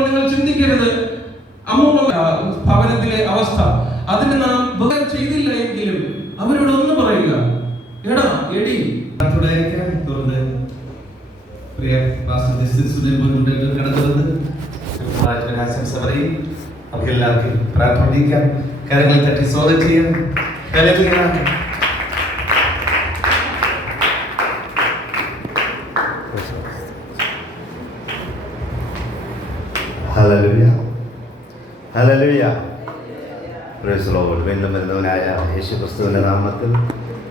പറയുമ്പോൾ നിങ്ങൾ ചിന്തിക്കരുത് അമ്മൂമ്മ ഭവനത്തിലെ അവസ്ഥ അതിന് നാം ചെയ്തില്ല എങ്കിലും അവരോട് ഒന്ന് പറയുക, എടാ എടി എല്ലാവർക്കും പ്രാർത്ഥിക്കാം. കരങ്ങൾ തട്ടി സ്വാഗതം ചെയ്യാം. Hallelujah, hallelujah. Praise the Lord. വീണ്ടും വരുന്നവനായ യേശുക്രിസ്തുവിന്റെ നാമത്തിൽ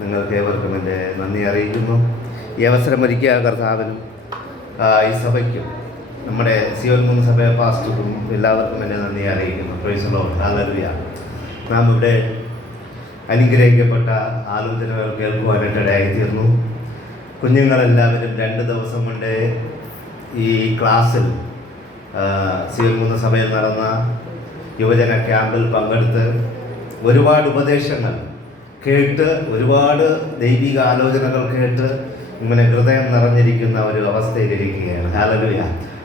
നിങ്ങൾക്ക് ഏവർക്കും എൻ്റെ നന്ദി അറിയിക്കുന്നു. ഈ അവസരം ഒരുക്കിയ കർത്താവിനും ഈ സഭയ്ക്കും നമ്മുടെ സിയോൻ മൂന്ന് സഭ പാസ്റ്റർക്കും എല്ലാവർക്കും എൻ്റെ നന്ദി അറിയിക്കുന്നു. Price the Lord, hallelujah. നാം ഇവിടെ അനുഗ്രഹിക്കപ്പെട്ട ആലോചനകൾ കേൾക്കുവാനായിട്ട് ഇടയായിത്തീർന്നു. കുഞ്ഞുങ്ങളെല്ലാവരും 2 ദിവസം കൊണ്ട് ഈ ക്ലാസ്സിൽ സിയോൻ മൂന്ന് സഭയിൽ നടന്ന യുവജന ക്യാമ്പിൽ പങ്കെടുത്ത് ഒരുപാട് ഉപദേശങ്ങൾ കേട്ട്, ഒരുപാട് ദൈവിക ആലോചനകൾ കേട്ട് ഇങ്ങനെ ഹൃദയം നിറഞ്ഞിരിക്കുന്ന ഒരു അവസ്ഥയിലിരിക്കുകയാണ്. ഹല്ലേലൂയ.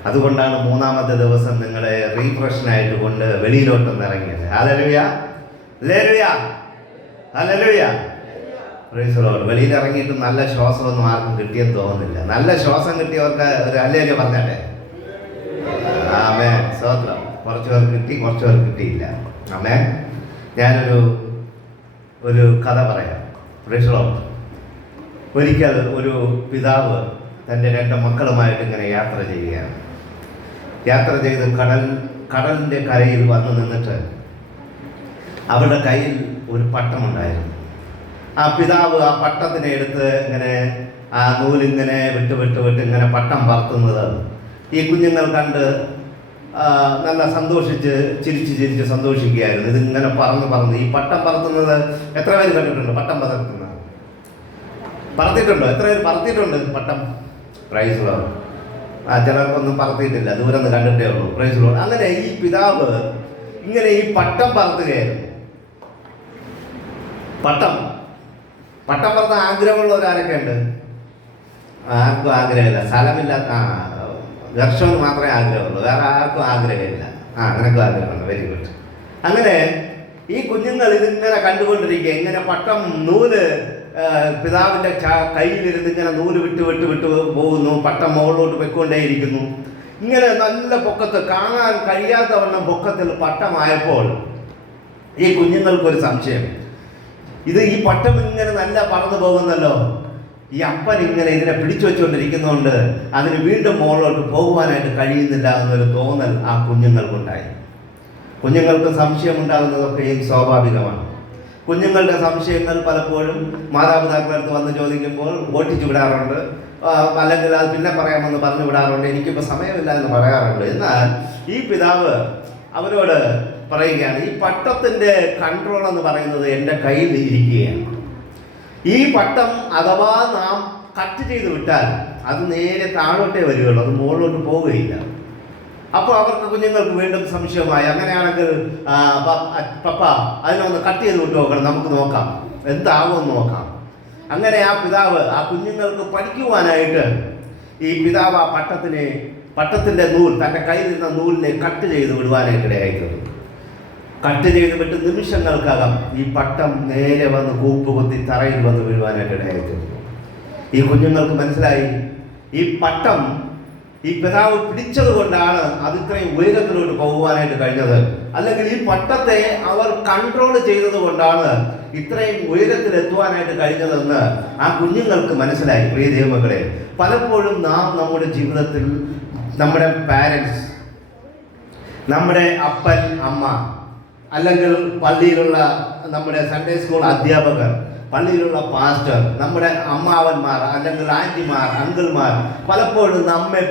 അതുകൊണ്ടാണ് 3-ാമത്തെ ദിവസം നിങ്ങളെ റീഫ്രഷനായിട്ട് കൊണ്ട് വെളിയിലോട്ടൊന്ന് ഇറങ്ങിയത്. Hallelujah, hallelujah, hallelujah. Praise the Lord. വെളിയിൽ ഇറങ്ങിയിട്ട് നല്ല ശ്വാസമൊന്നും ആർക്കും കിട്ടിയെന്ന് തോന്നുന്നില്ല. നല്ല ശ്വാസം കിട്ടിയവർക്ക് ഒരു ഹല്ലേലൂയ പറഞ്ഞാട്ടെ. ആമേൻ, സ്തോത്രം. കുറച്ച് പേർക്ക് കിട്ടി, കുറച്ച് പേർക്ക് കിട്ടിയില്ല. ആമേൻ. ഞാനൊരു കഥ പറയാം. Price the Lord. ഒരിക്കൽ ഒരു പിതാവ് തൻ്റെ 2 മക്കളുമായിട്ട് ഇങ്ങനെ യാത്ര ചെയ്യുകയാണ്. യാത്ര ചെയ്ത് കടലിൻ്റെ കരയിൽ വന്ന് നിന്നിട്ട് അവരുടെ കയ്യിൽ ഒരു പട്ടമുണ്ടായിരുന്നു. ആ പിതാവ് ആ പട്ടത്തിനെ എടുത്ത് ഇങ്ങനെ ആ നൂലിങ്ങനെ വിട്ട് ഇങ്ങനെ പട്ടം പറത്തുന്നത് ഈ കുഞ്ഞുങ്ങൾ കണ്ട് നല്ല സന്തോഷിച്ച് ചിരിച്ച് സന്തോഷിക്കുകയായിരുന്നു. ഇതിങ്ങനെ പറന്ന് ഈ പട്ടം പറത്തുന്നത് എത്ര പേര് കണ്ടിട്ടുണ്ട്? പട്ടം പറത്തുന്നത് പറത്തിയിട്ടുണ്ടോ? എത്ര പേര് പറത്തിയിട്ടുണ്ട് പട്ടം? Praise the Lord. ചിലർക്കൊന്നും പറത്തിയിട്ടില്ല, ദൂരം നിന്ന് കണ്ടിട്ടേ ഉള്ളൂ. Praise the Lord. അങ്ങനെ ഈ പിതാവ് ഇങ്ങനെ ഈ പട്ടം പറത്തുകയായിരുന്നു. പട്ടം പറത്താൻ ആഗ്രഹമുള്ളവരാരൊക്കെ ഉണ്ട്? ആർക്കും ആഗ്രഹമില്ല. സ്ഥലമില്ലാത്ത ദർശനം മാത്രമേ ആഗ്രഹമുള്ളൂ, വേറെ ആർക്കും ആഗ്രഹമില്ല. അങ്ങനെയൊക്കെ ആഗ്രഹമുണ്ട്. Very good. അങ്ങനെ ഈ കുഞ്ഞുങ്ങൾ ഇതിങ്ങനെ കണ്ടുകൊണ്ടിരിക്കുക. ഇങ്ങനെ പട്ടം നൂല് പിതാവിൻ്റെ കയ്യിലിരുന്ന് ഇങ്ങനെ നൂല് വിട്ട് പോകുന്നു. പട്ടം മുകളിലോട്ട് പൊയ്ക്കൊണ്ടേയിരിക്കുന്നു. ഇങ്ങനെ നല്ല പൊക്കത്ത്, കാണാൻ കഴിയാത്തവണ്ണം പൊക്കത്തിൽ പട്ടമായപ്പോൾ ഈ കുഞ്ഞുങ്ങൾക്കൊരു സംശയം. ഈ പട്ടം ഇങ്ങനെ നല്ല പറന്നു പോകുന്നല്ലോ, ഈ അപ്പൻ ഇങ്ങനെ ഇതിനെ പിടിച്ചു വെച്ചുകൊണ്ടിരിക്കുന്നതുകൊണ്ട് അതിന് വീണ്ടും മുകളിലോട്ട് പോകുവാനായിട്ട് കഴിയുന്നില്ല എന്നൊരു തോന്നൽ ആ കുഞ്ഞുങ്ങൾക്കുണ്ടായി. കുഞ്ഞുങ്ങൾക്ക് സംശയം ഉണ്ടാകുന്നതൊക്കെയും സ്വാഭാവികമാണ്. കുഞ്ഞുങ്ങളുടെ സംശയങ്ങൾ പലപ്പോഴും മാതാപിതാക്കളുടെ അടുത്ത് വന്ന് ചോദിക്കുമ്പോൾ ഓട്ടിച്ചു വിടാറുണ്ട്, അല്ലെങ്കിൽ അത് പിന്നെ പറയാമെന്ന് പറഞ്ഞു വിടാറുണ്ട്, എനിക്കിപ്പോൾ സമയമില്ല എന്ന് പറയാറുണ്ട്. എന്നാൽ ഈ പിതാവ് അവരോട് പറയുകയാണ്, ഈ പട്ടത്തിൻ്റെ കൺട്രോൾ എന്ന് പറയുന്നത് എൻ്റെ കയ്യിൽ ഇരിക്കുകയാണ്. ഈ പട്ടം അഥവാ നാം കട്ട് ചെയ്ത് വിട്ടാൽ അത് നേരെ താഴോട്ടേ വരികയുള്ളൂ, അത് മുകളിലോട്ട് പോവുകയില്ല. അപ്പോൾ അവർക്ക് കുഞ്ഞുങ്ങൾക്ക് വീണ്ടും സംശയമായി. അങ്ങനെയാണെങ്കിൽ പപ്പ അതിനൊന്ന് കട്ട് ചെയ്ത് വിട്ടു നോക്കണം, നമുക്ക് നോക്കാം എന്താകുമെന്ന് നോക്കാം. അങ്ങനെ ആ പിതാവ് ആ കുഞ്ഞുങ്ങൾക്ക് പഠിക്കുവാനായിട്ട് ഈ പിതാവ് ആ പട്ടത്തിൻ്റെ നൂൽ, തൻ്റെ കയ്യിലിരുന്ന നൂലിനെ കട്ട് ചെയ്ത് വിടുവാനായിട്ട് ഇടയായിട്ടുണ്ട്. കട്ട് ചെയ്ത് വിട്ട് നിമിഷങ്ങൾക്കകം ഈ പട്ടം നേരെ വന്ന് കൂപ്പുകുത്തി തറയിൽ വന്ന് വീഴുവാനായിട്ട് ഇടയായിട്ടുണ്ട്. ഈ കുഞ്ഞുങ്ങൾക്ക് മനസ്സിലായി, ഈ പട്ടം ഈ പിതാവ് പിടിച്ചത് കൊണ്ടാണ് അത് ഇത്രയും ഉയരത്തിലോട്ട് പോകുവാനായിട്ട് കഴിഞ്ഞത്. അല്ലെങ്കിൽ ഈ പട്ടത്തെ അവർ കൺട്രോൾ ചെയ്തത് കൊണ്ടാണ് ഇത്രയും ഉയരത്തിലെത്തുവാനായിട്ട് കഴിഞ്ഞതെന്ന് ആ കുഞ്ഞുങ്ങൾക്ക് മനസ്സിലായി. പ്രിയ ദൈവമക്കളെ, പലപ്പോഴും നാം നമ്മുടെ ജീവിതത്തിൽ നമ്മുടെ പാരൻസ്, നമ്മുടെ അപ്പൻ അമ്മ, അല്ലെങ്കിൽ പള്ളിയിലുള്ള നമ്മുടെ സൺഡേ സ്കൂൾ അധ്യാപകർ, പള്ളിയിലുള്ള പാസ്റ്റർ, നമ്മുടെ അമ്മാവന്മാർ അല്ലെങ്കിൽ ആൻറ്റിമാർ, അങ്കിൾമാർ പലപ്പോഴും നമ്മെ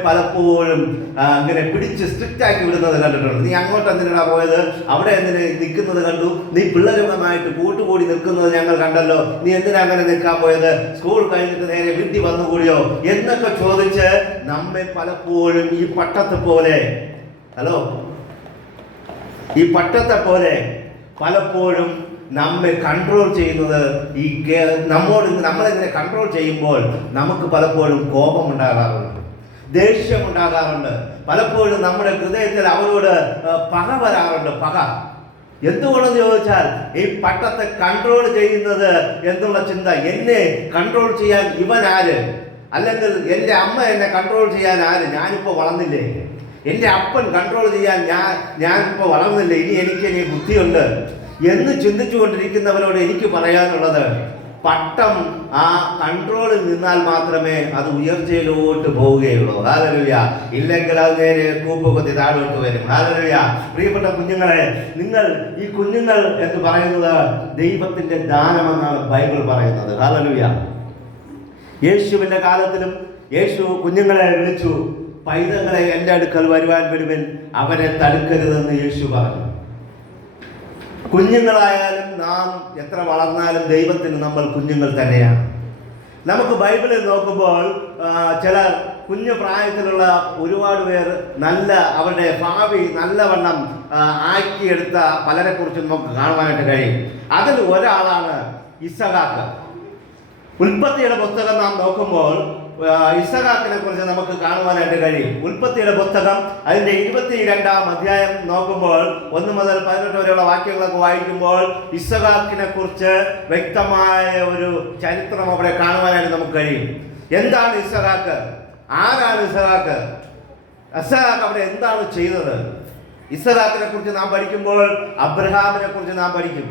ഇങ്ങനെ പിടിച്ച് സ്ട്രിക്റ്റ് ആക്കി വിടുന്നത് കണ്ടിട്ടുണ്ട്. നീ അങ്ങോട്ട് എന്തിനാണ് പോയത്, അവിടെ എന്തിനാ നിൽക്കുന്നത് കണ്ടു, നീ പിള്ളേരുമായിട്ട് കൂട്ടുകൂടി നിൽക്കുന്നത് ഞങ്ങൾ കണ്ടല്ലോ, നീ എന്തിനാ അങ്ങനെ നിൽക്കാൻ പോയത്, സ്കൂൾ കഴിഞ്ഞിട്ട് നേരെ വീട്ടിൽ വന്നുകൂടിയോ എന്നൊക്കെ ചോദിച്ച് നമ്മെ പലപ്പോഴും ഈ പട്ടത്തെ പോലെ ഈ പട്ടത്തെ പോലെ പലപ്പോഴും നമ്മെ കൺട്രോൾ ചെയ്യുന്നത് നമ്മളിങ്ങനെ കൺട്രോൾ ചെയ്യുമ്പോൾ നമുക്ക് പലപ്പോഴും കോപമുണ്ടാകാറുണ്ട്, ദേഷ്യമുണ്ടാകാറുണ്ട്, പലപ്പോഴും നമ്മുടെ ഹൃദയത്തിൽ അവരോട് പക വരാറുണ്ട്. പക എന്തുകൊണ്ടെന്ന് ചോദിച്ചാൽ ഈ പട്ടത്തെ കൺട്രോൾ ചെയ്യുന്നത് എന്നുള്ള ചിന്ത, എന്നെ കൺട്രോൾ ചെയ്യാൻ ഇവൻ ആര്, അല്ലെങ്കിൽ എൻ്റെ അമ്മ എന്നെ കൺട്രോൾ ചെയ്യാൻ ആര്, ഞാനിപ്പോൾ വളർന്നില്ലേ, എൻ്റെ അപ്പൻ കൺട്രോൾ ചെയ്യാൻ ഞാനിപ്പോൾ വളർന്നില്ലേ, ഇനി ബുദ്ധിയുണ്ട് എന്ന് ചിന്തിച്ചുകൊണ്ടിരിക്കുന്നവരോട് എനിക്ക് പറയാനുള്ളത്, പട്ടം ആ കൺട്രോളിൽ നിന്നാൽ മാത്രമേ അത് ഉയർച്ചയിലോട്ട് പോവുകയുള്ളൂ. ഹല്ലേലൂയ. ഇല്ലെങ്കിൽ അത് നേരെ കൂപ്പുകുത്തി താഴോട്ട് വരും. ഹല്ലേലൂയ. പ്രിയപ്പെട്ട കുഞ്ഞുങ്ങളെ, നിങ്ങൾ ഈ കുഞ്ഞുങ്ങൾ എന്ന് പറയുന്നത് ദൈവത്തിന്റെ ദാനമെന്നാണ് ബൈബിൾ പറയുന്നത്. ഹല്ലേലൂയ. യേശുവിന്റെ കാലത്തിലും യേശു കുഞ്ഞുങ്ങളെ വിളിച്ചു, പൈതങ്ങളെ എൻ്റെ അടുക്കൽ വരുവാൻ വിടുവിൻ, അവരെ തടുക്കരുതെന്ന് യേശു പറഞ്ഞു. കുഞ്ഞുങ്ങളായാലും നാം എത്ര വളർന്നാലും ദൈവത്തിന് നമ്മൾ കുഞ്ഞുങ്ങൾ തന്നെയാണ്. നമുക്ക് ബൈബിളിൽ നോക്കുമ്പോൾ ചില കുഞ്ഞു പ്രായത്തിലുള്ള ഒരുപാട് പേർ അവരുടെ ഭാവി നല്ലവണ്ണം ആക്കിയെടുത്ത പലരെ കുറിച്ച് നമുക്ക് കാണുവാനായിട്ട് കഴിയും. അതിൽ ഒരാളാണ് ഇസഹാക്ക്. ഉൽപ്പത്തിയുടെ പുസ്തകം നാം നോക്കുമ്പോൾ ഇസഹാക്കിനെ കുറിച്ച് നമുക്ക് കാണുവാനായിട്ട് കഴിയും. ഉൽപ്പത്തിയുടെ പുസ്തകം അതിന്റെ 22-ാം അധ്യായം നോക്കുമ്പോൾ 1 മുതൽ 18 വരെയുള്ള വാക്യങ്ങളൊക്കെ വായിക്കുമ്പോൾ ഇസഹാക്കിനെ കുറിച്ച് വ്യക്തമായ ഒരു ചരിത്രം അവിടെ കാണുവാനായിട്ട് നമുക്ക് കഴിയും. എന്താണ് ഇസഹാക്ക്? ആരാണ് ഇസഹാക്ക്? ഇസഹാക്ക് അവിടെ എന്താണ് ചെയ്തത്? ഇസഹാക്കിനെ കുറിച്ച് നാം പഠിക്കുമ്പോൾ അബ്രഹാമിനെ കുറിച്ച് നാം പഠിക്കും.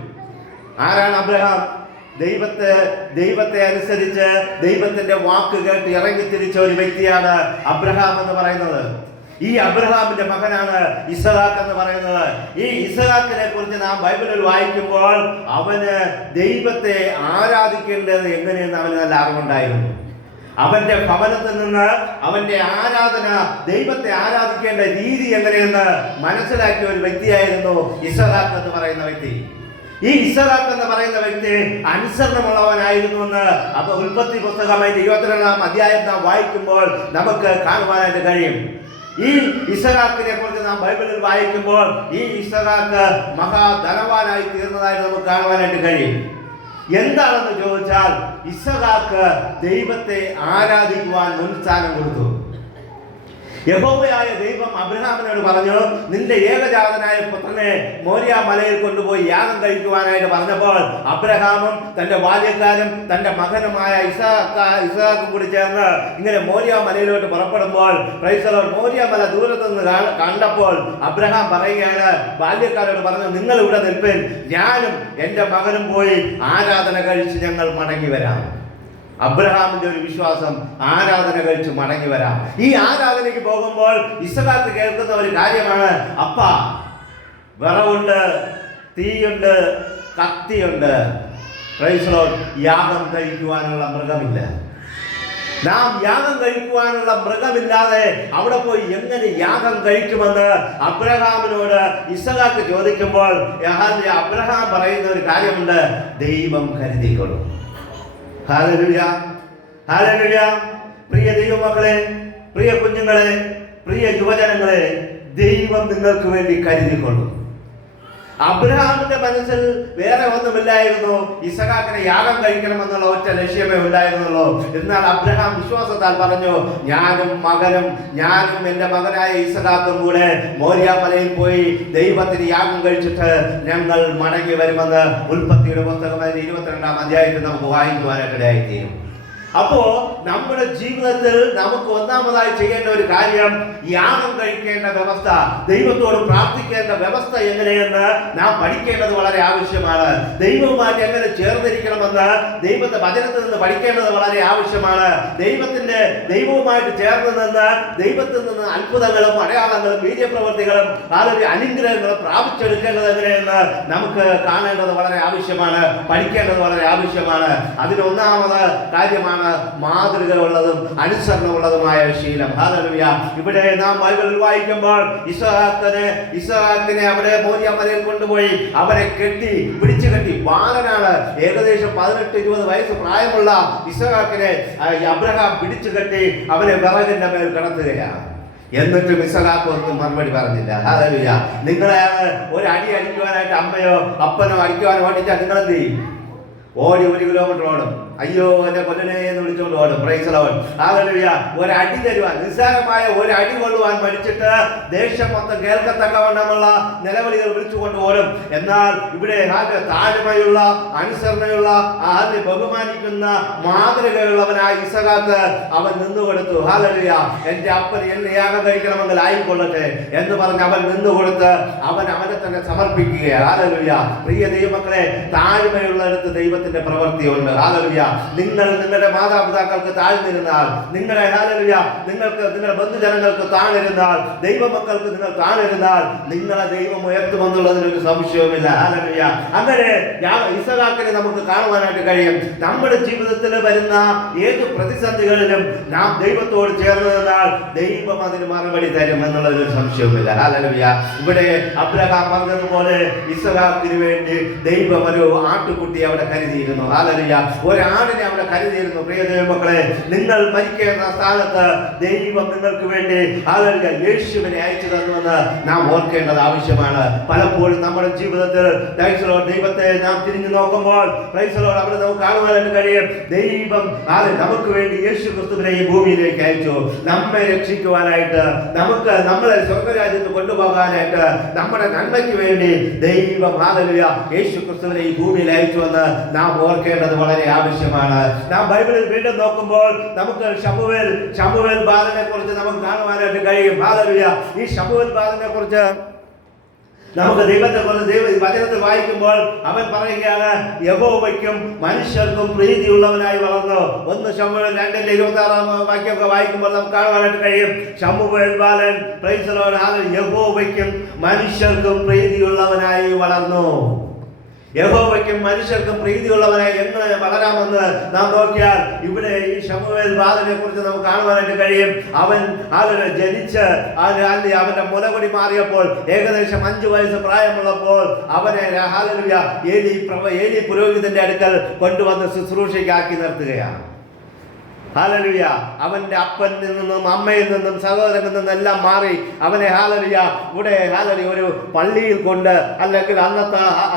ആരാണ് അബ്രഹാം? ദൈവത്തെ അനുസരിച്ച് ദൈവത്തിന്റെ വാക്ക് കേട്ട് ഇറങ്ങിത്തിരിച്ച ഒരു വ്യക്തിയാണ് അബ്രഹാം എന്ന് പറയുന്നത്. ഈ അബ്രഹാമിന്റെ മകനാണ് ഇസഹാക്ക് എന്ന് പറയുന്നത്. ഈ ഇസഹാക്കിനെ കുറിച്ച് നാം ബൈബിളിൽ വായിക്കുമ്പോൾ അവന് ദൈവത്തെ ആരാധിക്കേണ്ടത് എങ്ങനെയെന്ന് അവന് നല്ല അറിവുണ്ടായിരുന്നു. അവന്റെ ഭവനത്തിൽ നിന്ന് അവന്റെ ആരാധന, ദൈവത്തെ ആരാധിക്കേണ്ട രീതി എങ്ങനെയെന്ന് മനസ്സിലാക്കിയ ഒരു വ്യക്തിയായിരുന്നു ഇസഹാക്ക് എന്ന് പറയുന്ന വ്യക്തി. ഈ ഇസഹാക്ക് എന്ന് പറയുന്ന വ്യക്തി അനുസരണമുള്ളവനായിരുന്നു എന്ന് അപ്പൊ ഉൽപ്പത്തി പുസ്തകം 22-ാം അധ്യായം നാം വായിക്കുമ്പോൾ നമുക്ക് കാണുവാനായിട്ട് കഴിയും. ഈ ഇസഹാക്കിനെ കുറിച്ച് നാം ബൈബിളിൽ വായിക്കുമ്പോൾ ഈ ഇസഹാക്ക് മഹാധനവാനായി തീർന്നതായിട്ട് നമുക്ക് കാണുവാനായിട്ട് കഴിയും. എന്താണെന്ന് ചോദിച്ചാൽ ഇസഹാക്ക് ദൈവത്തെ ആരാധിക്കുവാൻ മുൻസ്ഥാനം കൊടുത്തു. യഹോവയായ ദൈവം അബ്രഹാമിനോട് പറഞ്ഞു, നിന്റെ ഏകജാതനായ പുത്രനെ മോരിയ മലയിൽ കൊണ്ടുപോയി യാഗം കഴിക്കുവാനായിട്ട് പറഞ്ഞപ്പോൾ അബ്രഹാമും തന്റെ ബാല്യക്കാരും തന്റെ മകനുമായ ഇസഹാക്കും കൂടി ചേർന്ന് ഇങ്ങനെ മോരിയ മലയിലോട്ട് പുറപ്പെടുമ്പോൾ മോരിയ മല ദൂരത്തു നിന്ന് കണ്ടപ്പോൾ അബ്രഹാം പറയുകയാണ്, ബാല്യക്കാരോട് പറഞ്ഞു, നിങ്ങൾ ഇവിടെ നിൽപ്പിൻ, ഞാനും എൻ്റെ മകനും പോയി ആരാധന കഴിച്ച് ഞങ്ങൾ മടങ്ങി വരാം. അബ്രഹാമിന്റെ ഒരു വിശ്വാസം, ആരാധന കഴിച്ച് മടങ്ങി വരാം. ഈ ആരാധനയ്ക്ക് പോകുമ്പോൾ ഇസഹാക്ക് കേൾക്കുന്ന ഒരു കാര്യമാണ്, അപ്പ വിറവുണ്ട്, തീയുണ്ട്, കത്തിയുണ്ട്, യാഗം കഴിക്കുവാനുള്ള മൃഗമില്ല. നാം യാഗം കഴിക്കുവാനുള്ള മൃഗമില്ലാതെ അവിടെ പോയി എങ്ങനെ യാഗം കഴിക്കുമെന്ന് അബ്രഹാമിനോട് ഇസഹാക്ക് ചോദിക്കുമ്പോൾ അബ്രഹാം പറയുന്ന ഒരു കാര്യമുണ്ട്, ദൈവം കരുതിക്കൊള്ളും. Hallelujah, hallelujah. പ്രിയ ദൈവമക്കളെ, പ്രിയ കുഞ്ഞുങ്ങളെ, പ്രിയ യുവജനങ്ങളെ, ദൈവം നിങ്ങൾക്ക് വേണ്ടി കരുതിക്കൊള്ളും. അബ്രഹാമിന്റെ മനസ്സിൽ വേറെ ഒന്നുമില്ലായിരുന്നു, ഇസഹാക്കിനെ യാഗം കഴിക്കണമെന്നുള്ള ഒറ്റ ലക്ഷ്യമേ ഉണ്ടായിരുന്നുള്ളൂ. എന്നാൽ അബ്രഹാം വിശ്വാസത്താൽ പറഞ്ഞു, ഞാനും എൻ്റെ മകനായ ഇസഹാക്കും കൂടെ മോരിയ മലയിൽ പോയി ദൈവത്തിന് യാഗം കഴിച്ചിട്ട് ഞങ്ങൾ മടങ്ങി വരുമെന്ന് ഉൽപ്പത്തിയുടെ പുസ്തകം 22-ാം അധ്യായത്തിൽ നമുക്ക് വായിക്കുവാനായിട്ടിടയായിത്തീരും. അപ്പോ നമ്മുടെ ജീവിതത്തിൽ നമുക്ക് ഒന്നാമതായി ചെയ്യേണ്ട ഒരു കാര്യം, യാഗം കഴിക്കേണ്ട വ്യവസ്ഥ, ദൈവത്തോട് പ്രാർത്ഥിക്കേണ്ട വ്യവസ്ഥ എങ്ങനെയെന്ന് നാം പഠിക്കേണ്ടത് വളരെ ആവശ്യമാണ്. ദൈവവുമായിട്ട് എങ്ങനെ ചേർന്നിരിക്കണമെന്ന് ദൈവത്തെ വചനത്തിൽ നിന്ന് പഠിക്കേണ്ടത് വളരെ ആവശ്യമാണ്. ദൈവവുമായിട്ട് ചേർന്ന് നിന്ന് ദൈവത്തിൽ നിന്ന് അത്ഭുതങ്ങളും അടയാളങ്ങളും വീര്യപ്രവൃത്തികളും അനുഗ്രഹങ്ങളും പ്രാപിച്ചെടുക്കേണ്ടത് എങ്ങനെയെന്ന് നമുക്ക് കാണേണ്ടത് വളരെ ആവശ്യമാണ്, പഠിക്കേണ്ടത് വളരെ ആവശ്യമാണ്. അതിനൊന്നാമത് കാര്യമാണ് മാതൃകയുള്ളതും അനുസരണമുള്ളതുമായ ശീലം. ഹല്ലേലൂയ. ഇവിടെ നാം ബൈബിളിൽ വായിക്കുമ്പോൾ ഇസഹാക്കിനെ അവിടെ മോരിയ മലയിൽ കൊണ്ടുപോയി അവനെ പിടിച്ചു കെട്ടി, ബാലനാണ്, ഏകദേശം 18-20 വയസ്സ് പ്രായമുള്ള ഇസഹാക്കിനെ അബ്രഹാം പിടിച്ചു കെട്ടി അവനെ വിറകിന്റെ മേൽ കിടത്തുകയാണ്. എന്നിട്ടും ഇസഹാക്ക് ഒന്നും മറുപടി പറഞ്ഞില്ല. ഹല്ലേലൂയ. നിങ്ങളെ ഒരു അടി അടിക്കുവാനായിട്ട് അമ്മയോ അപ്പനോ അടിക്കുവാനോ ഓടിച്ചാൽ നിങ്ങൾ എന്ത് ചെയ്യും? ഓടി 1 കിലോമീറ്റർ ഓടും. അയ്യോ എന്നെ കൊല്ലണേ എന്ന് വിളിച്ചുകൊണ്ട് ഓടും. Price the Lord. ഹല്ലേലൂയ. ഒരടി തരുവാൻ, നിസ്സാരമായ ഒരടി കൊള്ളുവാൻ മടിച്ചിട്ട് ദേശം മൊത്തം കേൾക്കത്തക്കവണ്ണമുള്ള നിലവിളികൾ വിളിച്ചുകൊണ്ട് ഓടും. എന്നാൽ ഇവിടെ താഴ്മയുള്ള, അനുസരണയുള്ള, ബഹുമാനിക്കുന്ന മാതൃകയുള്ളവനായ ഇസഹാക്ക് അവൻ നിന്നുകൊടുത്തു. ഹല്ലേലൂയ. എന്റെ അപ്പൻ എന്നെ യാഗം കഴിക്കണമെങ്കിൽ ആയിക്കൊള്ളട്ടെ എന്ന് പറഞ്ഞ് അവൻ നിന്നുകൊടുത്ത് അവനെ തന്നെ സമർപ്പിക്കുകയാണ്. ഹല്ലേലൂയ. പ്രിയ ദൈവമക്കളെ, താഴ്മയുള്ളിടത്ത് ദൈവത്തിന്റെ പ്രവൃത്തിയുണ്ട്. ഹല്ലേലൂയ. നിങ്ങൾ നിങ്ങളുടെ മാതാപിതാക്കൾക്ക് താഴ്ന്നിരുന്നാൽ, നിങ്ങളുടെ ഹല്ലേലൂയ നിങ്ങളുടെ ബന്ധുജനങ്ങൾക്ക് താണിരുന്നാൽ, ദൈവമക്കൾക്ക് നിങ്ങൾ താണിരുന്നാൽ നിങ്ങളെ ദൈവം ഉയർത്തുമെന്നുള്ളതിനൊരു സംശയവുമില്ല. ഹല്ലേലൂയ. അങ്ങനെ ഇസഹാക്കിനെ നമുക്ക് കാണുവാനായിട്ട് കഴിയും. നമ്മുടെ ജീവിതത്തിൽ വരുന്ന ഏത് പ്രതിസന്ധികളിലും നാം ദൈവത്തോട് ചേർന്ന് നിന്നാൽ ദൈവം അതിന് മറുപടി തരും എന്നുള്ളതിനൊരു സംശയവുമില്ല. ഹല്ലേലൂയ. ഇവിടെ അബ്രഹാം പറഞ്ഞതുപോലെ ഇസഹാക്കിന് വേണ്ടി ദൈവം ഒരു ആട്ടുകുട്ടി അവിടെ കരുതിയിരുന്നു. ഹല്ലേലൂയ. ഒരാടിനെ അവിടെ കരുതിയിരുന്നു. പ്രിയ ദൈവമക്കളെ, നിങ്ങൾ മരിക്കേണ്ട സ്ഥാനത്ത് ദൈവം നിങ്ങൾക്ക് വേണ്ടി ഹല്ലേലൂയ യേശുവിനെ അയച്ചു തന്നുവെന്ന് നാം ഓർക്കേണ്ടത് ആവശ്യമാണ്. പലപ്പോഴും നമ്മുടെ ജീവിതത്തിൽ ദൈവത്തെ നാം തിരിഞ്ഞു നോക്കുമ്പോൾ അവിടെ നമുക്ക് കാണുവാനായിട്ട് കഴിയും, ദൈവം നമുക്ക് വേണ്ടി യേശു ക്രിസ്തുവിനെ ഈ ഭൂമിയിലേക്ക് അയച്ചു. നമ്മെ രക്ഷിക്കുവാനായിട്ട്, നമ്മളെ സ്വർഗരാജ്യത്ത് കൊണ്ടുപോകാനായിട്ട്, നമ്മുടെ നന്മയ്ക്ക് വേണ്ടി ദൈവം ഹല്ലേലൂയ യേശു ക്രിസ്തുവിനെ ഈ ഭൂമിയിൽ അയച്ചു എന്ന് നാം ഓർക്കേണ്ടത് വളരെ ആവശ്യമാണ്. നാം ബൈബിളിൽ വീണ്ടും നോക്കുമ്പോൾ നമുക്ക് ശമൂവേൽ ബാലനെ കുറിച്ച് നമുക്ക് കാണുവാനായിട്ട് കഴിയും. ഹല്ലേലൂയ. ഈ ശമൂവേൽ ബാലനെ കുറിച്ച് നമുക്ക് വചനത്തിൽ വായിക്കുമ്പോൾ അവൻ പറയുകയാണ്, യഹോവയ്ക്കും മനുഷ്യർക്കും പ്രീതിയുള്ളവനായി വളർന്നു. 1 ശമൂവേൽ 2:26 വാക്യമൊക്കെ വായിക്കുമ്പോൾ നമുക്ക് കാണുവാനായിട്ട് കഴിയും, ശമൂവേൽ ബാലൻ പ്രൈസ് ദി ലോർഡ് യഹോവയ്ക്കും മനുഷ്യർക്കും പ്രീതിയുള്ളവനായി വളർന്നു. യഹോവയ്ക്കും മനുഷ്യർക്കും പ്രീതിയുള്ളവനായി എങ്ങനെ വളരാമെന്ന് നാം നോക്കിയാൽ ഇവിടെ ഈ ശമൂവേൽ ബാലനെ കുറിച്ച് നമുക്ക് കാണുവാനായിട്ട് കഴിയും. അവൻ ജനിച്ച് അവന്റെ മുലകുടി മാറിയപ്പോൾ ഏകദേശം 5 വയസ്സ് പ്രായമുള്ളപ്പോൾ അവനെ ഹല്ലേലൂയ ഏലി പുരോഹിതന്റെ അടുക്കൽ കൊണ്ടുവന്ന് ശുശ്രൂഷയ്ക്കാക്കി നിർത്തുകയാണ്. ഹല്ലേലൂയ. അവന്റെ അപ്പനിൽ നിന്നും അമ്മയിൽ നിന്നും സഹോദരനിൽ നിന്നും എല്ലാം മാറി അവനെ ഹല്ലേലൂയ ഇവിടെ ഹല്ലേലൂയ ഒരു പള്ളിയിൽ കൊണ്ട്, അല്ലെങ്കിൽ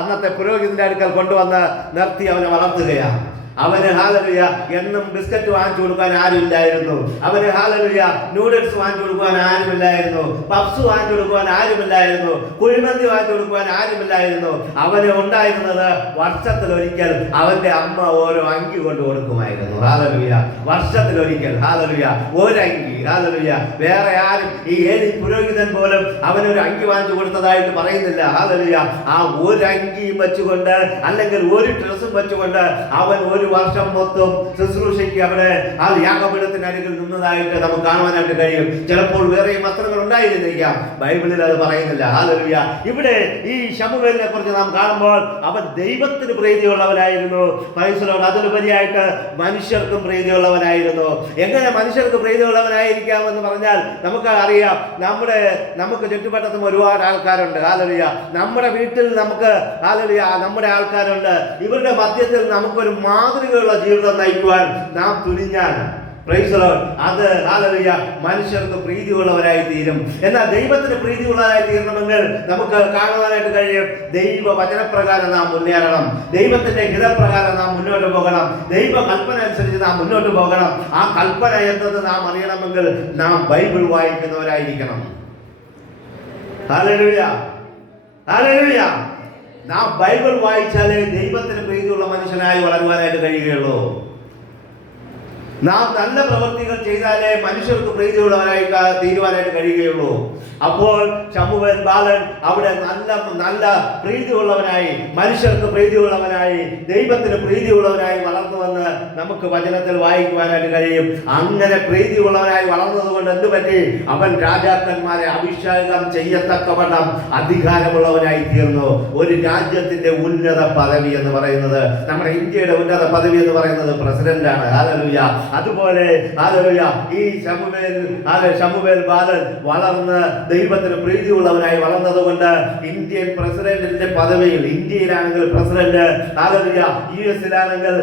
അന്നത്തെ പുരോഹിതന്റെ അടുക്കൽ കൊണ്ടുവന്ന് നിർത്തി അവനെ വളർത്തുകയാണ്. അവന് ഹല്ലേലൂയ എന്നും ബിസ്ക്കറ്റ് വാങ്ങിച്ചു കൊടുക്കാൻ ആരുമില്ലായിരുന്നു. അവന് ഹല്ലേലൂയ നൂഡിൽസ് വാങ്ങിച്ചു കൊടുക്കാൻ ആരുമില്ലായിരുന്നു. പപ്സ് വാങ്ങിച്ചു കൊടുക്കാൻ ആരുമില്ലായിരുന്നു. കുഴിമന്തി വാങ്ങിച്ചു കൊടുക്കാൻ ആരുമില്ലായിരുന്നു. അവന് ഉണ്ടായിരുന്നത് വർഷത്തിലൊരിക്കൽ അവന്റെ അമ്മ ഓരോ അങ്കി കൊണ്ട് കൊടുക്കുമായിരുന്നു. ഹല്ലേലൂയ. വർഷത്തിലൊരിക്കൽ ഹല്ലേലൂയ ഒരങ്കി. ഹല്ലേലൂയ. വേറെ ആരും ഈ ഏലി പുരോഹിതൻ പോലും അവനൊരു അങ്കി വാങ്ങിച്ചു കൊടുത്തതായിട്ട് പറയുന്നില്ല. ഹല്ലേലൂയ. ആ ഒരു അങ്കിയും വെച്ചുകൊണ്ട്, അല്ലെങ്കിൽ ഒരു ഡ്രസ്സും വെച്ചുകൊണ്ട് അവൻ ഒരു വർഷം മൊത്തം ശുശ്രൂഷയ്ക്ക് അവിടെ ആ യാഗപീഠത്തിന് അരികിൽ നിന്നതായിട്ട് നമുക്ക് കാണുവാനായിട്ട് കഴിയും. ചിലപ്പോൾ വേറെയും വസ്ത്രങ്ങൾ ഉണ്ടായിരുന്നിരിക്കാം, ബൈബിളിൽ അത് പറയുന്നില്ല. ഹല്ലേലൂയ. ഇവിടെ ഈ ശമൂവേലിനെ കുറിച്ച് നാം കാണുമ്പോൾ അവൻ ദൈവത്തിന് പ്രീതിയുള്ളവനായിരുന്നു. Praise the Lord. അതിലുപരിയായിട്ട് മനുഷ്യർക്കും പ്രീതിയുള്ളവനായിരുന്നു. എങ്ങനെ മനുഷ്യർക്ക് പ്രീതിയുള്ളവനായിരിക്കാമെന്ന് പറഞ്ഞാൽ നമുക്ക് അറിയാം, നമുക്ക് ചുറ്റുവട്ടത്തും ഒരുപാട് ആൾക്കാരുണ്ട്. ഹല്ലേലൂയ. നമ്മുടെ വീട്ടിൽ നമുക്ക് ഹല്ലേലൂയ നമ്മുടെ ആൾക്കാരുണ്ട്. ഇവരുടെ മധ്യത്തിൽ നമുക്കൊരു മാതൃകയുള്ള ജീവിതം നയിക്കുവാൻ നാം തുനിഞ്ഞാൽ പ്രൈസ് ദി ലോർഡ് അത് ഹല്ലേലൂയ മനുഷ്യർക്ക് പ്രീതിയുള്ളവരായി തീരും. എന്നാൽ ദൈവത്തിന് പ്രീതിയുള്ളവരായി തീരണമെങ്കിൽ നമുക്ക് കാണുവാനായിട്ട് കഴിയും, ദൈവ വചനപ്രകാരം നാം മുന്നേറണം. ദൈവത്തിന്റെ ഹിതപ്രകാരം നാം മുന്നോട്ട് പോകണം. ദൈവ കൽപ്പന അനുസരിച്ച് നാം മുന്നോട്ട് പോകണം. ആ കൽപ്പന എന്തെന്ന് നാം അറിയണമെങ്കിൽ നാം ബൈബിൾ വായിക്കുന്നവരായിരിക്കണം. ഹല്ലേലൂയ. ഹല്ലേലൂയ. നാം ബൈബിൾ വായിച്ചാലേ ദൈവത്തിന് പ്രീതിയുള്ള മനുഷ്യനായി വളരുവാനായിട്ട് കഴിയുകയുള്ളൂ. നാം നല്ല പ്രവൃത്തികൾ ചെയ്താലേ മനുഷ്യർക്ക് പ്രീതിയുള്ളവരായി തീരുവാനായിട്ട് കഴിയുകയുള്ളൂ. അപ്പോൾ ശമൂവേൽ ബാലൻ അവിടെ നല്ല പ്രീതിയുള്ളവനായി, മനുഷ്യർക്ക് പ്രീതിയുള്ളവനായി, ദൈവത്തിന് പ്രീതിയുള്ളവനായി വളർന്നുവെന്ന് നമുക്ക് വചനത്തിൽ വായിക്കുവാനായിട്ട് കഴിയും. അങ്ങനെ പ്രീതിയുള്ളവനായി വളർന്നത് കൊണ്ട് എന്ത് പറ്റി? അവൻ രാജാക്കന്മാരെ അഭിഷേകം ചെയ്യത്തക്കവണ്ണം അധികാരമുള്ളവനായി തീർന്നു. ഒരു രാജ്യത്തിന്റെ ഉന്നത പദവി എന്ന് പറയുന്നത്, നമ്മുടെ ഇന്ത്യയുടെ ഉന്നത പദവി എന്ന് പറയുന്നത് പ്രസിഡന്റാണ്. ഹല്ലേലൂയ. അതുപോലെ ഹല്ലേലൂയ ഈ ശമൂവേൽ ബാലൻ വളർന്ന് ദൈവത്തിന് പ്രീതിയുള്ളവനായി വളർന്നതുകൊണ്ട് ഇന്ത്യൻ പ്രസിഡന്റിന്റെ പദവിയിൽ, ഇന്ത്യയിലാണെങ്കിൽ പ്രസിഡന്റ്, ഹല്ലേലൂയ യുഎസിലാണെങ്കിൽ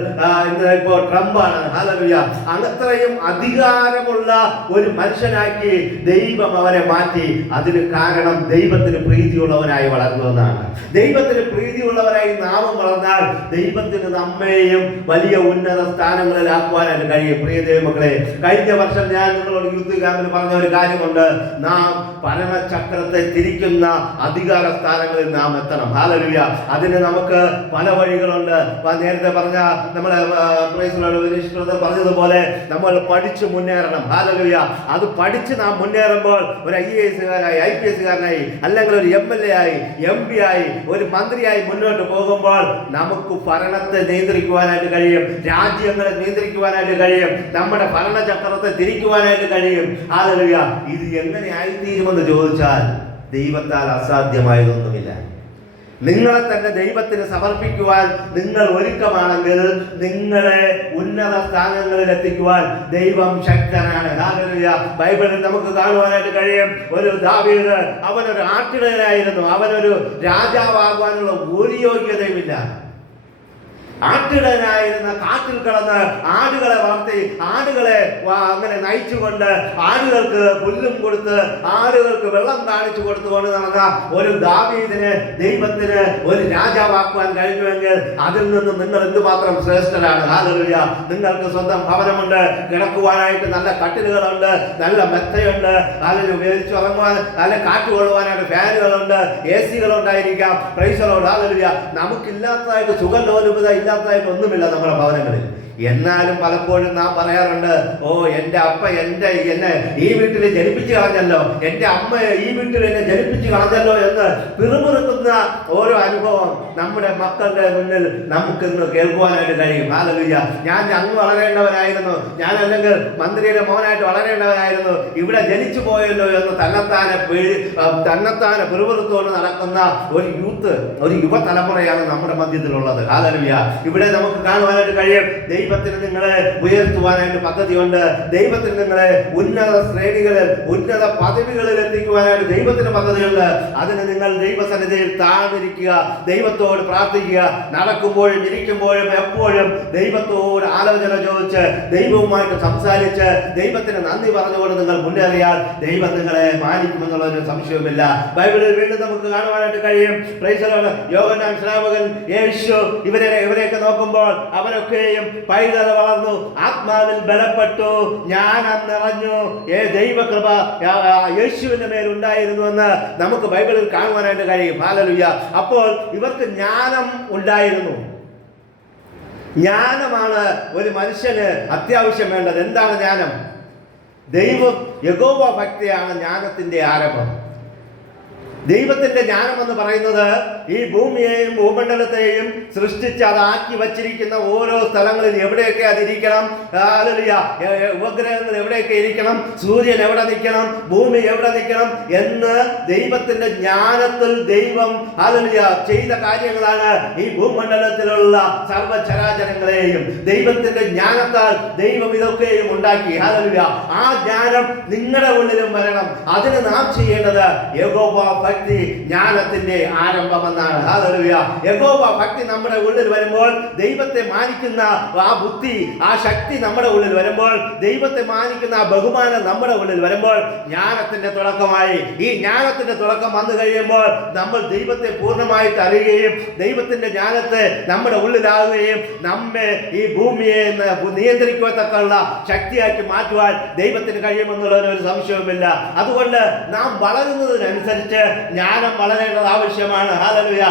ഇപ്പോൾ ട്രംപാണ്, ഹല്ലേലൂയ അത്രയും അധികാരമുള്ള ഒരു മനുഷ്യനാക്കി ദൈവം അവനെ മാറ്റി. അതിന് കാരണം ദൈവത്തിന് പ്രീതിയുള്ളവനായി വളർന്നു എന്നാണ്. ദൈവത്തിന് പ്രീതിയുള്ളവരായി നാമം വളർന്നാൽ ദൈവത്തിന് നമ്മെയും വലിയ ഉന്നത സ്ഥാനങ്ങളിലാക്കുവാനായിട്ട് കഴിയും. പ്രിയ ദൈവമക്കളെ, കഴിഞ്ഞ വർഷം ഞാൻ നിങ്ങളോട് യൂത്ത് ക്യാമ്പിൽ പറഞ്ഞ ഒരു കാര്യമുണ്ട്. നാം ഭരണചക്രത്തെ തിരിക്കുന്ന അധികാര സ്ഥാനങ്ങളിൽ നാം എത്തണം. ഹല്ലേലൂയ. അതിന് നമുക്ക് പല വഴികളുണ്ട്. നേരത്തെ പറഞ്ഞ നമ്മളെ പറഞ്ഞതുപോലെ നമ്മൾ പഠിച്ചു മുന്നേറണം. ഹല്ലേലൂയ. അത് പഠിച്ച് നാം മുന്നേറുമ്പോൾ ഒരു IAS കാരനായി, IPS കാരനായി, അല്ലെങ്കിൽ ഒരു MLA ആയി, MP ആയി, ഒരു മന്ത്രിയായി മുന്നോട്ട് പോകുമ്പോൾ നമുക്ക് ഭരണത്തെ നിയന്ത്രിക്കുവാനായിട്ട് കഴിയും, രാജ്യങ്ങളെ നിയന്ത്രിക്കുവാനായിട്ട് കഴിയും, നമ്മുടെ ഭരണചക്രത്തെ തിരിക്കുവാനായിട്ട് കഴിയും. ഹല്ലേലൂയ. ഇത് എങ്ങനെ ആയിത്തീരുമെന്ന് ചോദിച്ചാൽ ദൈവത്താൽ അസാധ്യമായതൊന്നുമില്ല. നിങ്ങളെ തന്നെ ദൈവത്തിന് സമർപ്പിക്കുവാൻ നിങ്ങൾ ഒരുക്കമാണെങ്കിൽ നിങ്ങളെ ഉന്നത സ്ഥാനങ്ങളിൽ എത്തിക്കുവാൻ ദൈവം ശക്തനാണ്. ഹല്ലേലൂയ. ബൈബിളിൽ നമുക്ക് കാണുവാനായിട്ട് കഴിയും, ഒരു ദാവീദ് അവനൊരു ആട്ടിടയനായിരുന്നു. അവനൊരു രാജാവാകുവാനുള്ള ഒരു യോഗ്യതയുമില്ല. ആട്ടിടനായിരുന്ന കാട്ടിൽ കിടന്ന് ആടുകളെ വളർത്തി, ആടുകളെ അങ്ങനെ നയിച്ചുകൊണ്ട്, ആടുകൾക്ക് പുല്ലും കൊടുത്ത്, ആടുകൾക്ക് വെള്ളം കാണിച്ചു കൊടുത്തുകൊണ്ട് നടന്ന ഒരു ദാവീദിന് ദൈവത്തിന് ഒരു രാജാവാക്കുവാൻ കഴിഞ്ഞുവെങ്കിൽ അതിൽ നിന്നും നിങ്ങൾ എന്തുമാത്രം ശ്രേഷ്ഠരാണ്. ഹല്ലേലൂയ. നിങ്ങൾക്ക് സ്വന്തം ഭവനമുണ്ട്, കിടക്കുവാനായിട്ട് നല്ല കട്ടിലുകളുണ്ട്, നല്ല മെത്തയുണ്ട്, അല്ലെങ്കിൽ ഉപയോഗിച്ചുറങ്ങുവാൻ നല്ല കാറ്റ് കൊള്ളുവാനായിട്ട് ഫാനുകളുണ്ട്, AC കളുണ്ടായിരിക്കാം. Praise the Lord. ഹല്ലേലൂയ. നമുക്കില്ലാത്തതായിട്ട് സുഖലോലുപത ഇല്ലാത്തതായിട്ട് ഒന്നുമില്ല നമ്മുടെ ഭവനങ്ങളിൽ. എന്നാലും പലപ്പോഴും നാം പറയാറുണ്ട്, ഓ എൻ്റെ അപ്പ എന്നെ ഈ വീട്ടിൽ ജനിപ്പിച്ചു കളഞ്ഞല്ലോ, എൻ്റെ അമ്മ ഈ വീട്ടിൽ എന്നെ ജനിപ്പിച്ചു കളഞ്ഞല്ലോ എന്ന് പിറുപിറുക്കുന്ന ഓരോ അനുഭവം നമ്മുടെ മക്കളുടെ മുന്നിൽ നമുക്കിന്ന് കേൾക്കുവാനായിട്ട് കഴിയും. ഹല്ലേലൂയ. ഞാൻ അങ്ങ് വളരേണ്ടവനായിരുന്നു, ഞാൻ അല്ലെങ്കിൽ മന്ത്രിയുടെ മോനായിട്ട് വളരേണ്ടവനായിരുന്നു, ഇവിടെ ജനിച്ചു പോയല്ലോ എന്ന് തന്നെത്താനെ പിറുപിറുത്തുകൊണ്ട് നടക്കുന്ന ഒരു യുവതലമുറയാണ് നമ്മുടെ മധ്യത്തിലുള്ളത്. ഹല്ലേലൂയ. ഇവിടെ നമുക്ക് കാണുവാനായിട്ട് കഴിയും, ദൈവത്തിന് നിങ്ങളെ ഉയർത്തുവാനായിട്ട് പദ്ധതിയുണ്ട്. ദൈവത്തിന് നിങ്ങളെ ഉന്നത ശ്രേണികളിൽ, ഉന്നത പദവികളിൽ എത്തിക്കുവാനായിട്ട് ദൈവത്തിന് പദ്ധതിയുണ്ട്. അതിന് നിങ്ങൾ ദൈവസന്നിധിയിൽ താഴ്ന്നിരിക്കുക, ദൈവത്തോട് പ്രാർത്ഥിക്കുക, നടക്കുമ്പോഴും ഇരിക്കുമ്പോഴും എപ്പോഴും ദൈവത്തോട് ആലോചന ചോദിച്ച് ദൈവവുമായിട്ട് സംസാരിച്ച് ദൈവത്തിന് നന്ദി പറഞ്ഞുകൊണ്ട് നിങ്ങൾ മുന്നേറിയാൽ ദൈവം നിങ്ങളെ മാനിക്കുമെന്നുള്ള ഒരു സംശയവുമില്ല. ബൈബിളിൽ വീണ്ടും നമുക്ക് കാണുവാനായിട്ട് കഴിയും. Praise the Lord. യോഹന്നാൻ ശ്രാവകൻ, യേശു ഇവരെയൊക്കെ നോക്കുമ്പോൾ അവരൊക്കെയും പൈതൽ വളർന്നു, ആത്മാവിൽ ബലപ്പെട്ടു, ജ്ഞാനം നിറഞ്ഞു, ദൈവകൃപ യേശുവിന്റെ മേൽ ഉണ്ടായിരുന്നു എന്ന് നമുക്ക് ബൈബിളിൽ കാണുവാനായിട്ട് കഴിയും. ഹല്ലേലൂയ. അപ്പോൾ ഇവർക്ക് ജ്ഞാനം ഉണ്ടായിരുന്നു. ജ്ഞാനമാണ് ഒരു മനുഷ്യന് അത്യാവശ്യം വേണ്ടത്. എന്താണ് ജ്ഞാനം? യഹോവ ഭക്തിയാണ് ജ്ഞാനത്തിന്റെ ആരംഭം. ദൈവത്തിന്റെ ജ്ഞാനം എന്ന് പറയുന്നത് ഈ ഭൂമിയെയും ഭൂമണ്ഡലത്തെയും സൃഷ്ടിച്ച് അതാക്കി വച്ചിരിക്കുന്ന ഓരോ സ്ഥലങ്ങളിൽ എവിടെയൊക്കെ അതിരിക്കണം, ഉപഗ്രഹങ്ങൾ എവിടെയൊക്കെ ഇരിക്കണം, സൂര്യൻ എവിടെ നിൽക്കണം, ഭൂമി എവിടെ നിൽക്കണം എന്ന് ദൈവത്തിന്റെ ജ്ഞാനത്തിൽ ദൈവം ചെയ്ത കാര്യങ്ങളാണ് ഈ ഭൂമണ്ഡലത്തിലുള്ള സർവ്വചരാചരങ്ങളെയും ദൈവത്തിന്റെ ജ്ഞാനത്താൽ ദൈവം ഇതൊക്കെയും ഉണ്ടാക്കി. ഹല്ലേലൂയ. ആ ജ്ഞാനം നിങ്ങളുടെ ഉള്ളിലും വരണം. അതിന് നാം ചെയ്യേണ്ടത് യഹോവ ഭക്തി ജ്ഞാനത്തിന്റെ ആരംഭമെന്നാണ്. ഹല്ലേലൂയ. യഹോവ ഭക്തി നമ്മുടെ ഉള്ളിൽ വരുമ്പോൾ, ദൈവത്തെ മാനിക്കുന്ന ആ ബുദ്ധി, ആ ശക്തി നമ്മുടെ ഉള്ളിൽ വരുമ്പോൾ, ദൈവത്തെ മാനിക്കുന്ന ആ ബഹുമാനം നമ്മുടെ ഉള്ളിൽ വരുമ്പോൾ ജ്ഞാനത്തിന്റെ തുടക്കമായി. ഈ ജ്ഞാനത്തിന്റെ തുടക്കം വന്നു കഴിയുമ്പോൾ നമ്മൾ ദൈവത്തെ പൂർണ്ണമായിട്ട് അറിയുകയും ദൈവത്തിന്റെ ജ്ഞാനത്തെ നമ്മുടെ ഉള്ളിലാകുകയും നമ്മെ ഈ ഭൂമിയെ നിയന്ത്രിക്കത്തക്കുള്ള ശക്തിയാക്കി മാറ്റുവാൻ ദൈവത്തിന് കഴിയുമെന്നുള്ളതിന് ഒരു സംശയവുമില്ല. അതുകൊണ്ട് നാം വളരുന്നതിനനുസരിച്ച് ജ്ഞാനം വളരേണ്ടത് ആവശ്യമാണ്. ഹല്ലേലൂയ.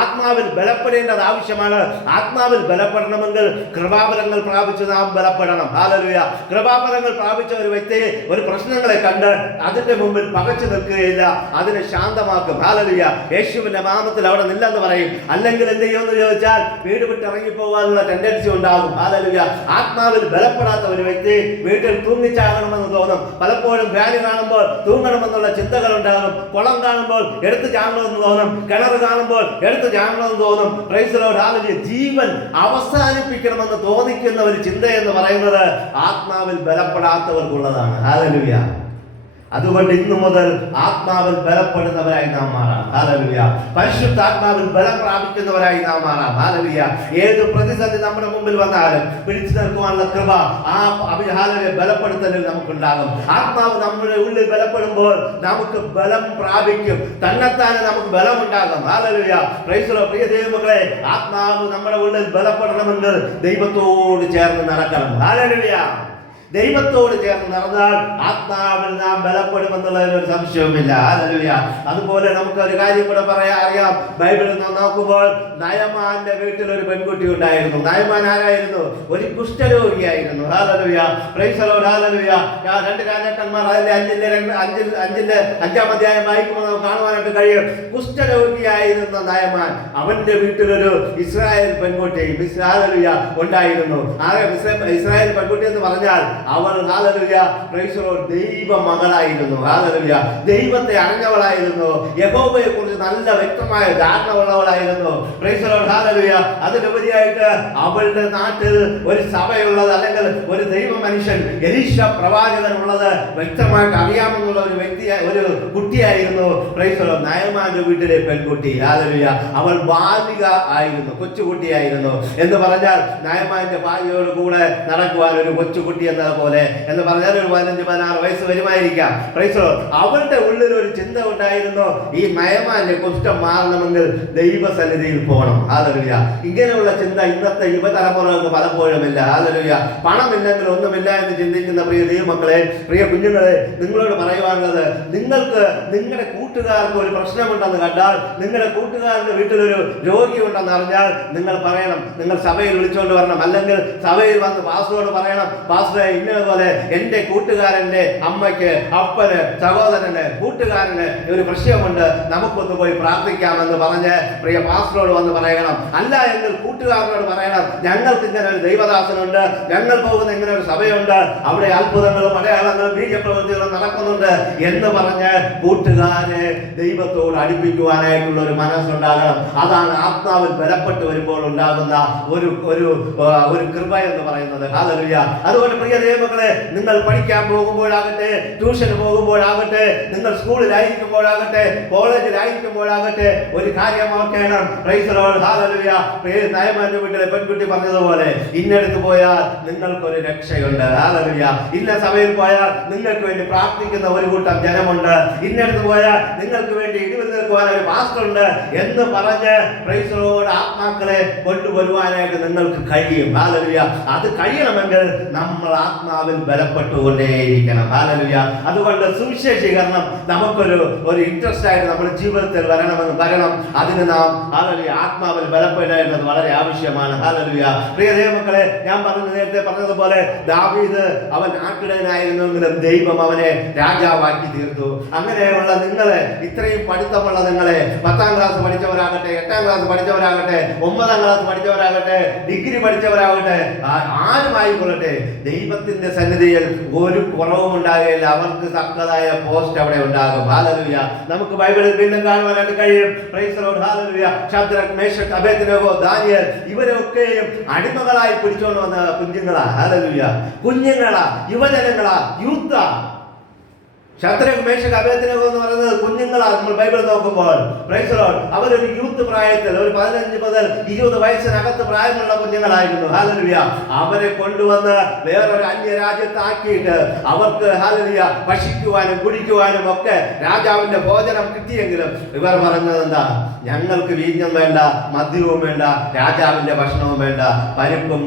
ആത്മാവിൽ ബലപ്പെടേണ്ടത് ആവശ്യമാണ്. ആത്മാവിൽ ബലപ്പെടണമെങ്കിൽ കൃപാവരങ്ങൾ പ്രാപിച്ച് നാം ബലപ്പെടണം. ഹല്ലേലൂയ. കൃപാവരങ്ങൾ പ്രാപിച്ച ഒരു വ്യക്തി ഒരു പ്രശ്നങ്ങളെ കണ്ട് അതിന്റെ മുമ്പിൽ പകച്ചു നിൽക്കുകയില്ല, അതിനെ ശാന്തമാക്കും. ഹല്ലേലൂയ. യേശുവിന്റെ നാമത്തിൽ അവിടെ നില്ലെന്ന് പറയും. അല്ലെങ്കിൽ എന്ത് ചെയ്യുമെന്ന് ചോദിച്ചാൽ വീട് വിട്ട് ഇറങ്ങിപ്പോകാനുള്ള ടെൻഡൻസി ഉണ്ടാകും. ഹല്ലേലൂയ. ആത്മാവിൽ ബലപ്പെടാത്ത ഒരു വ്യക്തി വീട്ടിൽ തൂങ്ങിച്ചാകണമെന്ന് തോന്നും. പലപ്പോഴും ഫാന് കാണുമ്പോൾ തൂങ്ങണമെന്നുള്ള ചിന്തകൾ ഉണ്ടാകും. കുളം കാണുമ്പോൾ കാണുമ്പോൾ എടുത്ത് ചാടണമെന്ന് തോന്നും, കിണർ കാണുമ്പോൾ എടുത്ത് ചാടണമെന്ന് തോന്നും. Praise the Lord, hallelujah. ജീവൻ അവസാനിപ്പിക്കണമെന്ന് തോന്നിക്കുന്ന ഒരു ചിന്ത എന്ന് പറയുന്നത് ആത്മാവിൽ ബലപ്പെടാത്തവർക്കുള്ളതാണ്. ഹല്ലേലൂയ. അതുകൊണ്ട് ഇന്നു മുതൽ ആത്മാവിൽ ബലപ്പെടുന്നവരായി നാം മാറാം. ഹല്ലേലൂയ. പരിശുദ്ധാത്മാവിൽ ബലം പ്രാപിക്കുന്നവരായി നാം മാറാം. ഹല്ലേലൂയ. ഏത് പ്രതിസന്ധി നമ്മുടെ മുമ്പിൽ വന്നാലും പിടിച്ചു നിൽക്കുവാനുള്ള കൃപ, ആ ഹല്ലേലൂയ ബലപ്പെടുത്തലിൽ നമുക്കുണ്ടാകും. ആത്മാവ് നമ്മുടെ ഉള്ളിൽ ബലപ്പെടുമ്പോൾ നമുക്ക് ബലം പ്രാപിക്കും, തന്നെത്താനെ നമുക്ക് ബലമുണ്ടാകും. ഹല്ലേലൂയ. Praise the Lord. പ്രിയ ദൈവമക്കളെ, ആത്മാവ് നമ്മുടെ ഉള്ളിൽ ബലപ്പെടണമെങ്കിൽ ദൈവത്തോട് ചേർന്ന് നടക്കണം. ഹല്ലേലൂയ. ദൈവത്തോട് ചേർന്ന് നടന്നാൽ ആത്മാവിൽ നാം ബലപ്പെടുമെന്നുള്ളതിൽ ഒരു സംശയവുമില്ല. ഹല്ലേലൂയ. അതുപോലെ നമുക്ക് ഒരു കാര്യം കൂടെ അറിയാം. ബൈബിളിൽ നോക്കുമ്പോൾ നയമാന്റെ വീട്ടിൽ ഒരു പെൺകുട്ടി ഉണ്ടായിരുന്നു. നയമാൻ ആരായിരുന്നു? ഒരു കുഷ്ഠരോഗിയായിരുന്നു. Hallelujah. Praise the Lord. Hallelujah. 2 രാജാക്കന്മാർ അതിന്റെ 5-ാം അധ്യായം വായിക്കുമ്പോൾ നമുക്ക് കാണുവാനായിട്ട് കഴിയും. കുഷ്ഠരോഗിയായിരുന്ന നയമാൻ, അവന്റെ വീട്ടിലൊരു ഇസ്രായേൽ പെൺകുട്ടി ഹല്ലേലൂയ ഉണ്ടായിരുന്നു. ഇസ്രായേൽ പെൺകുട്ടി എന്ന് പറഞ്ഞാൽ അവൾ ഹല്ലേലൂയ പ്രൈസ് ദി ലോർഡ് ദൈവ മകളായിരുന്നു. ഹല്ലേലൂയ. ദൈവത്തെ അറിഞ്ഞവളായിരുന്നു. യഹോവയെ കുറിച്ച് നല്ല വ്യക്തമായ ധാരണ ഉള്ളവളായിരുന്നു. Praise the Lord. ഹല്ലേലൂയ. അതിലുപരിയായിട്ട് അവളുടെ നാട്ടിൽ ഒരു സഭയുള്ളത്, അല്ലെങ്കിൽ ഒരു ദൈവ മനുഷ്യൻ എലീശ പ്രവാചകൻ ഉള്ളത് വ്യക്തമായിട്ട് അറിയാമെന്നുള്ള ഒരു ഒരു കുട്ടിയായിരുന്നു പ്രൈസ് ദി ലോർഡ് നയമാന്റെ വീട്ടിലെ പെൺകുട്ടി. ഹല്ലേലൂയ. അവൾ ബാലിക ആയിരുന്നു, കൊച്ചുകുട്ടിയായിരുന്നു. എന്ന് പറഞ്ഞാൽ നയമാന്റെ ഭാര്യയോട് കൂടെ നടക്കുവാൻ ഒരു കൊച്ചുകുട്ടി പോലെ എന്ന് പറഞ്ഞാൽ ഒരു 15-16 വയസ്സ് വരുമായിരിക്കാം. Price the Lord. അവളുടെ ഉള്ളിൽ ഒരു ചിന്ത ഉണ്ടായിരുന്നു, ഈ നയമാന്റെ കുഷ്ഠം മാറണമെങ്കിൽ ദൈവസന്നിധിയിൽ പോകണം. ഹല്ലേലൂയ. ഇങ്ങനെയുള്ള ചിന്ത ഇന്നത്തെ യുവതലമുറകൾക്ക് പലപ്പോഴുമില്ല. ഹല്ലേലൂയ. പണമില്ലെങ്കിൽ ഒന്നുമില്ല എന്ന് ചിന്തിക്കുന്ന പ്രിയ ദൈവമക്കളെ, പ്രിയ കുഞ്ഞുങ്ങളെ, നിങ്ങളോട് പറയുവാനുള്ളത്, നിങ്ങൾക്ക് നിങ്ങളുടെ കൂട്ടുകാർക്ക് ഒരു പ്രശ്നമുണ്ടെന്ന് കണ്ടാൽ, നിങ്ങളുടെ കൂട്ടുകാരന്റെ വീട്ടിലൊരു രോഗിയുണ്ടെന്ന് അറിഞ്ഞാൽ നിങ്ങൾ പറയണം, നിങ്ങൾ സഭയിൽ വിളിച്ചുകൊണ്ട് വരണം. അല്ലെങ്കിൽ സഭയിൽ വന്ന് പാസ്റ്ററോട് പറയണം, പാസ്റ്ററെ ഇന്നതുപോലെ എൻ്റെ കൂട്ടുകാരൻ്റെ അമ്മയ്ക്ക്, അപ്പന്, സഹോദരന്, കൂട്ടുകാരന് ഒരു പ്രശ്നമുണ്ട്, നമുക്കൊന്ന് പോയി പ്രാർത്ഥിക്കാമെന്ന് പറഞ്ഞ് പ്രിയ പാസ്റ്ററോട് വന്ന് പറയണം. അല്ല എങ്കിൽ കൂട്ടുകാരനോട് പറയണം, ഞങ്ങൾക്ക് ഇങ്ങനെ ഒരു ദൈവദാസനുണ്ട്, ഞങ്ങൾ പോകുന്ന ഇങ്ങനെ ഒരു സഭയുണ്ട്, അവിടെ അത്ഭുതങ്ങളും അടയാളങ്ങളും ബീജപ്രവൃത്തികളും നടക്കുന്നുണ്ട് എന്ന് പറഞ്ഞ് കൂട്ടുകാരെ ദൈവത്തോട് അടുപ്പിക്കുവാനായിട്ടുള്ള ഒരു മനസ്സുണ്ടാകണം. അതാണ് ആത്മാവിൽ ബലപ്പെട്ട് വരുമ്പോൾ ഉണ്ടാകുന്ന ഒരു കൃപ എന്ന് പറയുന്നത്. ഹല്ലേലൂയ. അതുകൊണ്ട് പ്രിയ ദൈവമക്കളെ, നിങ്ങൾ പഠിക്കാൻ പോകുമ്പോഴാകട്ടെ, ട്യൂഷന് പോകുമ്പോഴാകട്ടെ, നിങ്ങൾ സ്കൂളിലായിരിക്കുമ്പോഴാകട്ടെ, കോളേജിലായിരിക്കുമ്പോഴാകട്ടെ, ഒരു കാര്യം ഓർക്കണം. Price the Lord. ഹല്ലേലൂയ. നയമാന്റെ വീട്ടിലെ പെൺകുട്ടി പറഞ്ഞതുപോലെ, ഇന്നടുത്ത് പോയാൽ നിങ്ങൾക്കൊരു രക്ഷയുണ്ട്. ഹല്ലേലൂയ. ഇന്ന സഭയിൽ പോയാൽ നിങ്ങൾക്ക് വേണ്ടി പ്രാർത്ഥിക്കുന്ന ഒരു കൂട്ടം ജനമുണ്ട്. ഇന്നടുത്ത് പോയാൽ നിങ്ങൾക്ക് വേണ്ടി ഇടിവ് നിൽക്കുവാൻ ഒരു പാസ്റ്റർ ഉണ്ട് എന്ന് പറഞ്ഞ് പ്രൈസ് ദി ലോർഡ് ആത്മാക്കളെ കൊണ്ടുവരുവാനായിട്ട് നിങ്ങൾക്ക് കഴിയും. ഹല്ലേലൂയ. അത് കഴിയണമെങ്കിൽ നമ്മൾ ആത്മാവിൽ ബലപ്പെട്ടുകൊണ്ടേയിരിക്കണം. ഹല്ലേലൂയ. അതുകൊണ്ട് സുവിശേഷീകരണം നമുക്കൊരു ഇൻട്രസ്റ്റ് ആയിട്ട് നമ്മുടെ ജീവിതത്തിൽ വരണം. അതിന് നാം ഹല്ലേലൂയ ആത്മാവിൽ ബലപ്പെടേണ്ടത് വളരെ ആവശ്യമാണ്. ഹല്ലേലൂയ. പ്രിയ ദൈവമക്കളെ, ഞാൻ നേരത്തെ പറഞ്ഞതുപോലെ ദാവീദ് അവൻ ആട്ടിടയനായിരുന്നെങ്കിലും ദൈവം അവനെ രാജാവാക്കി തീർത്തു. അങ്ങനെയുള്ള നിങ്ങളെ, ഇത്രയും പഠിത്തമുള്ള നിങ്ങളെ, 10ാം ക്ലാസ് പഠിച്ചവരാകട്ടെ, 8ാം ക്ലാസ് പഠിച്ചവരാകട്ടെ, 9ാം ക്ലാസ് പഠിച്ചവരാകട്ടെ, ഡിഗ്രി പഠിച്ചവരാകട്ടെ, ആരുമായി കൊള്ളട്ടെ, ദൈവത്തിന്റെ സന്നിധിയിൽ ഒരു കുറവും ഉണ്ടാകുകയില്ല. അവർക്ക് തക്കതായ പോസ്റ്റ് അവിടെ ഉണ്ടാകും. ഹല്ലേലൂയ. നമുക്ക് ബൈബിളിൽ വീണ്ടും കാണുവാനായിട്ട് കഴിയും. Praise the Lord. Hallelujah. Shadrach, Meshach, Abednego, Daniel ഇവരൊക്കെയും അടിമകളായി പിടിച്ചുകൊണ്ട് വന്ന കുഞ്ഞുങ്ങളാ. ഹല്ലേലൂയ. കുഞ്ഞുങ്ങളാ, യുവജനങ്ങളാ, യൂത്താ. ശദ്രക്, മേശക്, അബേദ്നെഗോ എന്ന് പറയുന്നത് കുഞ്ഞുങ്ങളാണ്. നമ്മൾ ബൈബിൾ നോക്കുമ്പോൾ പ്രൈസ് ദി ലോർഡ് അവരൊരു യൂത്ത് പ്രായത്തിൽ, ഒരു 15 മുതൽ 20 വയസ്സിനകത്ത് പ്രായമുള്ള കുഞ്ഞുങ്ങളായിരുന്നു. ഹല്ലേലൂയ. അവരെ കൊണ്ടുവന്ന് വേറൊരു അന്യരാജ്യത്താക്കിയിട്ട് അവർക്ക് ഹല്ലേലൂയ ഭക്ഷിക്കുവാനും കുടിക്കുവാനും ഒക്കെ രാജാവിന്റെ ഭോജനം കിട്ടിയെങ്കിലും ഇവർ പറഞ്ഞത് എന്താ? ഞങ്ങൾക്ക് വീഞ്ഞും വേണ്ട, മദ്യവും വേണ്ട, രാജാവിന്റെ ഭക്ഷണവും വേണ്ട, പരിപ്പും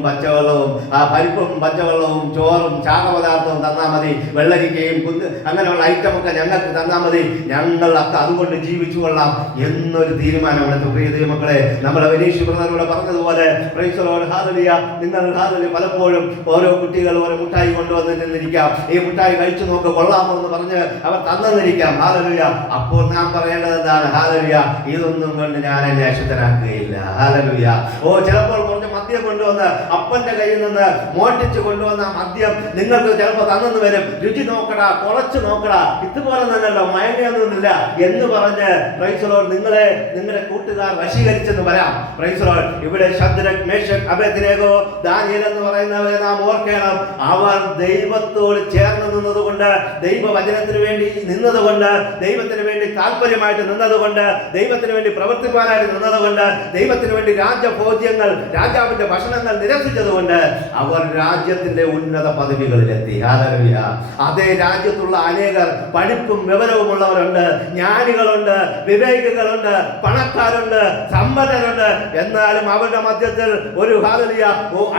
പച്ചവെള്ളവും ചോറും ചാകപദാർത്ഥവും തന്നാൽ മതി, വെള്ളരിക്കയും അങ്ങനെയുള്ള ഐറ്റമൊക്കെ ഞങ്ങൾക്ക് തന്നാൽ മതി, ഞങ്ങളൊക്കെ അതുകൊണ്ട് ജീവിച്ചു കൊള്ളാം എന്നൊരു തീരുമാനമെടുത്തു. പ്രിയ ദൈവമക്കളെ, നമ്മുടെ വിനീഷ് ബ്രദറിലൂടെ പറഞ്ഞതുപോലെ പ്രൈസ് ദി ലോർഡ്. ഹല്ലേലൂയ. നിങ്ങൾ ഹല്ലേലൂയ പലപ്പോഴും ഓരോ കുട്ടികൾ ഓരോ മുട്ടായി കൊണ്ടുവന്നിരിക്കാം. ഈ മുട്ടായി കഴിച്ചു നോക്ക്, കൊള്ളാമോ എന്ന് പറഞ്ഞ് അവർ തന്നിരിക്കാം. ഹല്ലേലൂയ. അപ്പോൾ നാം പറയേണ്ടത് എന്താണ്? ഹല്ലേലൂയ. ഇതൊന്നും കൊണ്ട് ഞാൻ എന്നെ അശുദ്ധനാക്കുകയില്ല. ഹല്ലേലൂയ. ചിലപ്പോൾ കുറച്ച് മദ്യം കൊണ്ടുവന്ന് അപ്പന്റെ കയ്യിൽ നിന്ന് മോഷ്ടിച്ചു കൊണ്ടുവന്ന മദ്യം നിങ്ങൾക്ക് ചിലപ്പോൾ തന്നെന്ന് വരും. രുചി നോക്കടാ, കുറച്ച് നോക്കടാ, ഇതുപോലെ തന്നെയല്ലോ, മയങ്ങൊന്നുമില്ല എന്ന് പറഞ്ഞ് പ്രൈസ് ദി ലോർഡ് നിങ്ങളുടെ കൂട്ടുകാർ വശീകരിച്ചെന്ന് വരാം. Price the Lord. ഇവിടെ ശദ്രക്, മേശക്, അബേദ്നേഗോ, ദാനിയേൽ എന്ന് പറയുന്നവരെ നാം ഓർക്കണം. അവർ ദൈവത്തോട് ചേർന്ന് നിന്നതുകൊണ്ട്, ദൈവവചനത്തിന് വേണ്ടി നിന്നതുകൊണ്ട്, ദൈവത്തിന് വേണ്ടി താല്പര്യമായിട്ട് നിന്നതുകൊണ്ട്, ദൈവത്തിന് വേണ്ടി പ്രവർത്തിപ്പാനായിട്ട് നിന്നതുകൊണ്ട്, ദൈവത്തിന് വേണ്ടി രാജഭോജ്യങ്ങൾ, രാജാവിന്റെ ഭക്ഷണങ്ങൾ നിരസിച്ചതുകൊണ്ട് അവർ രാജ്യത്തിന്റെ ഉന്നത പദവികളിലെത്തി. ഹല്ലേലൂയ. അതേ രാജ്യത്തുള്ള അനേകർ പഠിപ്പും വിവരവുമുള്ളവരുണ്ട്, ജ്ഞാനികളുണ്ട്, വിവേകികളുണ്ട്, പണക്കാരുണ്ട്, സമ്പന്നരുണ്ട്. എന്നാലും അവരുടെ മധ്യത്തിൽ ഒരു ഹല്ലേലൂയ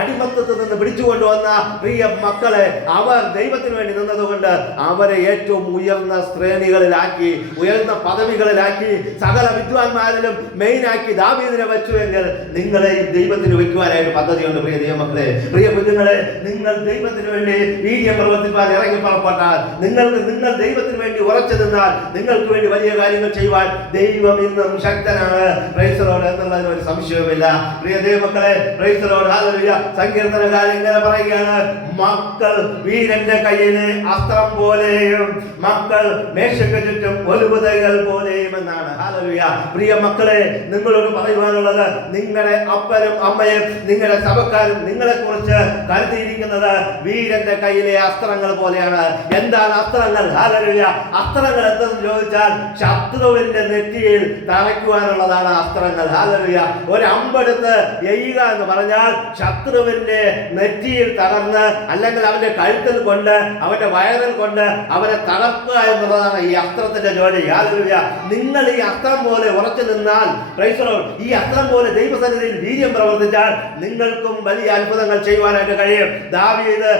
അടിമത്തത്തിൽ നിന്ന് പിടിച്ചുകൊണ്ടുവന്ന പ്രിയ മക്കളെ അവർ ദൈവത്തിന് വേണ്ടി നിന്നതുകൊണ്ട് അവരെ ഏറ്റവും ഉയർന്ന ശ്രേണികളിലാക്കി, ഉയർന്ന പദവികളിലാക്കി, സകല വിദ്വാൻമാരിലും മെയിനാക്കി ദാവീദിനെ വെച്ചുവെങ്കിൽ നിങ്ങളെയും ദൈവത്തിന് വെക്കുവാനായിട്ട് പദ്ധതിയുണ്ട്. പ്രിയ ദൈവമക്കളെ, പ്രിയ കുഞ്ഞുങ്ങളെ, നിങ്ങൾ ദൈവത്തിന് വേണ്ടി വീര്യം പ്രവർത്തിപ്പാൻ ഇറങ്ങി പുറപ്പെട്ടാൽ, നിങ്ങൾ ദൈവത്തിന് വേണ്ടി ഉറച്ചു നിന്നാൽ, നിങ്ങൾക്ക് വേണ്ടി വലിയ കാര്യങ്ങൾ ചെയ്യുവാൻ ദൈവം ഇന്നും ശക്തനാണ്. പ്രൈസ് ദി ലോർഡ് എന്നുള്ളതിന് ഒരു സംശയവുമില്ല. പ്രിയ ദൈവമക്കളെ, പ്രൈസ് ദി ലോർഡ്. ഹല്ലേലൂയ. സങ്കീർത്തനകാരൻ ഇങ്ങനെ പറയുകയാണ്, മക്കൾ വീരന്റെ കയ്യിലെ അസ്ത്രം പോലെയും മക്കൾ മേശയ്ക്ക് ചുറ്റും ഒലുപുതകൾ പോലെയും എന്നാണ്. ഹല്ലേലൂയ. പ്രിയ മക്കളെ, നിങ്ങളോട് പറയുവാനുള്ളത്, നിങ്ങളുടെ അപ്പനും അമ്മയും നിങ്ങളുടെ സഭക്കാരും നിങ്ങളെ കുറിച്ച് കരുതിയിരിക്കുന്നത് വീരന്റെ കയ്യിലെ അസ്ത്രങ്ങൾ പോലെയാണ്. എന്താണ് അസ്ത്രങ്ങൾ? ഹല്ലേലൂയ. അസ്ത്രങ്ങൾ എന്തെന്ന് ചോദിച്ചാൽ ശത്രുവിന്റെ നെറ്റിയിൽ തറയ്ക്കുവാനുള്ളതാണ് അസ്ത്രങ്ങൾ. ഹല്ലേലൂയ. ഒരു അമ്പെടുത്ത് എയ്യുക എന്ന് പറഞ്ഞാൽ ശത്രുവിന്റെ നെറ്റിയിൽ തകർന്ന്, അല്ലെങ്കിൽ അവന്റെ കഴുത്തിൽ കൊണ്ട്, അവന്റെ വയറിൽ കൊണ്ട് അവനെ തകർക്കുക എന്നുള്ളതാണ് ഈ അസ്ത്രത്തിന്റെ ജോലി. ഹല്ലേലൂയ. നിങ്ങൾ ഈ അസ്ത്രം പോലെ ഉറച്ചു നിന്നാൽ, പ്രൈസ് ദി ലോർഡ്, ഈ അസ്ത്രം പോലെ ദൈവസന്നിധിയിൽ വീര്യം പ്രവർത്തിച്ചാൽ നിങ്ങൾക്കും വലിയ അത്ഭുതങ്ങൾ ചെയ്യുവാനായിട്ട് കഴിയും. ദാവീദ്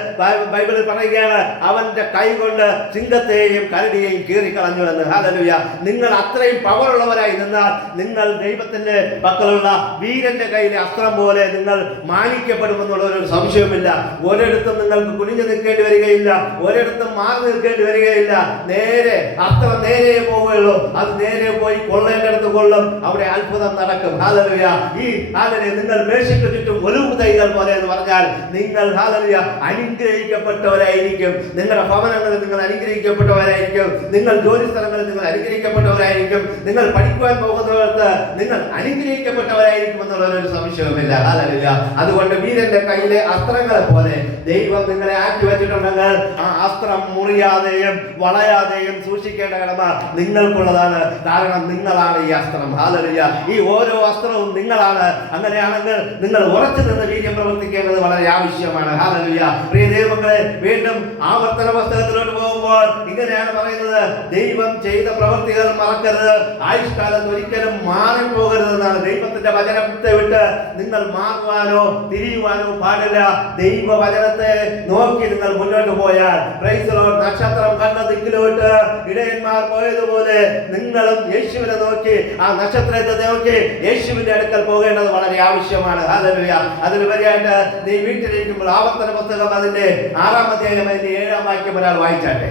ബൈബിളിൽ പറയുകയാണ്, അവന്റെ കൈ കൊണ്ട് സിംഹത്തെയും കരടിയെയും കീറിക്കളഞ്ഞു എന്ന്. ഹല്ലേലൂയ. നിങ്ങൾ അത്രയും പവറുള്ളവരായി നിന്നാൽ നിങ്ങൾ ദൈവത്തിന്റെ പക്കലുള്ള വീരന്റെ കയ്യിലെ അസ്ത്രം പോലെ നിങ്ങൾ മാനിക്കപ്പെടുമെന്നുള്ള ഒരു സംശയവുമില്ല. ഒരിടത്തും നിങ്ങൾക്ക് കുനിഞ്ഞു നിൽക്കേണ്ടി വരികയില്ല, ഒരിടത്തും മാറി നിൽക്കേണ്ടി വരികയില്ല. നേരെ അസ്ത്രം നേരെ പോവുകയുള്ളൂ. അത് നേരെ പോയി കൊള്ളേണ്ടടുത്ത് കൊള്ളും. അവിടെ അത്ഭുതം നടക്കും. ഹല്ലേലൂയ. ഈ ഹല്ലേലൂയ, നിങ്ങൾ മേശയ്ക്ക് ചുറ്റും ഒലുവുതൈകൾ പോലെ എന്ന് പറഞ്ഞാൽ നിങ്ങൾ ഹല്ലേലൂയ അനുഗ്രഹിക്കപ്പെട്ടവരായിരിക്കും. നിങ്ങളുടെ ഭവനങ്ങളിൽ നിങ്ങൾ അനുഗ്രഹിക്കപ്പെട്ടവരായിരിക്കും. നിങ്ങൾ ജോലി സ്ഥലങ്ങളിൽ നിങ്ങൾ അനുഗ്രഹിക്കപ്പെട്ടവരായിരിക്കും. നിങ്ങൾ പഠിക്കുവാൻ പോകുന്നവർക്ക് നിങ്ങൾ അനുഗ്രഹിക്കപ്പെട്ടവരായിരിക്കും എന്നുള്ള ഒരു സംശയവുമില്ല. ഹല്ലേലൂയ. അതുകൊണ്ട് വീരന്റെ കയ്യിലെ അസ്ത്രങ്ങളെ പോലെ ദൈവം നിങ്ങളെ ആക്കി വെച്ചിട്ടുണ്ടെങ്കിൽ ആ അസ്ത്രം മുറിയാതെയും വളയാതെയും സൂക്ഷിക്കേണ്ട കടമ നിങ്ങൾക്കുള്ളതാണ്. കാരണം നിങ്ങളാണ് ഈ അസ്ത്രം. ഹല്ലേലൂയ. ഈ ഓരോ അസ്ത്രവും നിങ്ങളാണ്. അങ്ങനെയാണെങ്കിൽ നിങ്ങൾ ഉറച്ചു നിന്ന് വീര്യം പ്രവർത്തിക്കേണ്ടത് വളരെ ആവശ്യമാണ്. ഹല്ലേലൂയ. പ്രിയ ദൈവമക്കളെ, വീണ്ടും ആവർത്തന പുസ്തകത്തിലോട്ട് പോകുമ്പോൾ ഇങ്ങനെയാണ് പറയുന്നത്, ദൈവം ചെയ്ത പ്രവൃത്തികൾ മറക്കരുത്, ആയുഷ്കാലത്ത് ഒരിക്കലും മാറിപ്പോകരുതെന്നാണ്. ദൈവത്തിന്റെ വചനത്തെ വിട്ട് നിങ്ങൾ മാറുവാനോ തിരിയുവാനോ പാടില്ല. ദൈവവചനത്തെ നോക്കി നിങ്ങൾ മുന്നോട്ട് പോയാൽ, പ്രൈസ് ദി ലോർഡ്, നക്ഷത്രം കണ്ട ദിക്കിലോട്ട് ഇടയന്മാർ പോയതുപോലെ നിങ്ങളും യേശുവിനെ നോക്കി, ആ നക്ഷത്രത്തെ നോക്കി യേശുവിന്റെ അടുക്കൽ പോകേണ്ടത് വളരെ ആവശ്യമാണ്. ഹല്ലേലൂയ. അതിലുപരിയായിട്ട് നീ വീട്ടിലിരിക്കുമ്പോൾ ആവർത്തന പുസ്തകം അതിന്റെ 6-ാം അധ്യായം അതിന്റെ 7-ാം വാക്യം ഒരാൾ വായിച്ചാട്ടെ.